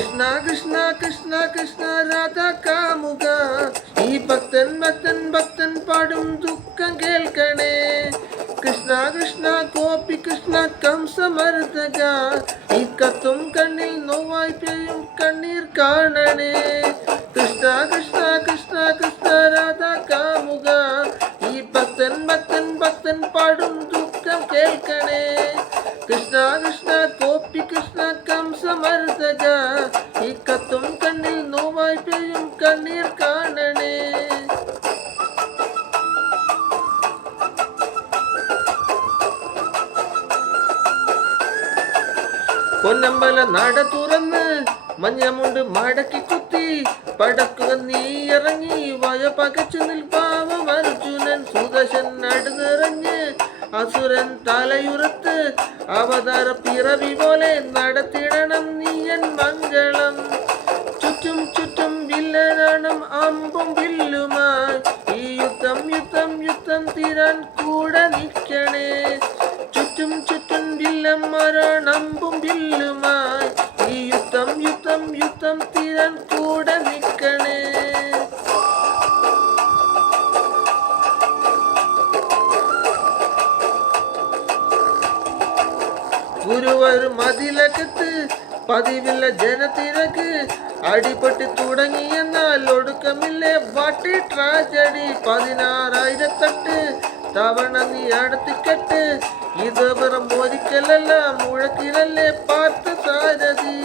കൃഷ്ണ കൃഷ്ണ കൃഷ്ണ കൃഷ്ണ രാധാ കാമുക ഈ ഭക്തൻ ഭക്തൻ ഭക്തൻ പാടും ദുഃഖം കേൾക്കണേ കൃഷ്ണ കൃഷ്ണ ഗോപി കൃഷ്ണ കംസമർദ്ദക ഈ കത്തും കണ്ണിൽ നോവായി പെയ്യും കണ്ണീർ കാണണേ കൃഷ്ണ കൃഷ്ണ കൃഷ്ണ കൃഷ്ണ രാധാ കാമുക ഈ ഭക്തൻ ഭക്തൻ ഭക്തൻ പാടും ദുഃഖം കേൾക്കണേ കൃഷ്ണ കൃഷ്ണ ഗോപി കൃഷ്ണ കംസമർദ്ദക ഈ കത്തും കണ്ണിൽ നോവായി പെയ്യും കണ്ണീർ കാണണേ പൊന്നമ്പല നട തുറന്ന് മഞ്ഞമുണ്ട് മടക്കി കുത്തി പടക്കുക നീ ഇറങ്ങി വയ പകച്ചു നിൽപ്പാവം അർജുനൻ സുദശൻ നടുനിറഞ്ഞ് അസുരൻ തലയുറത്ത് അവതാര പിറവി പോലെ നടത്തിടണം നീയൻ മംഗളം ചുറ്റും ചുറ്റും വില്ലനാണം അമ്പും വില്ലുമായി ഈ യുദ്ധം യുദ്ധം യുദ്ധം തീരാൻ കൂടെ നിൽക്കണേ ചുറ്റും ചുറ്റും വില്ലന്മാരാണ് അമ്പും വില്ലുമായി ഈ യുദ്ധം യുദ്ധം യുദ്ധം തീരാൻ കൂടെ നിൽക്കണേ ഗുരുവായൂർ മതിലകത്ത് പതിവില്ല ജനത്തിരക്ക് അടിപൊട്ടി തുടങ്ങിയെന്നാൽ ഒടുക്കമില്ലേ വാട്ടി ട്രാജഡി 16,000 തവണ നീ അടുത്തിക്കെട്ട് ഇത് വെറും ഒരിക്കലല്ല മുഴക്കിലല്ലേ പാർത്ത സാരഥി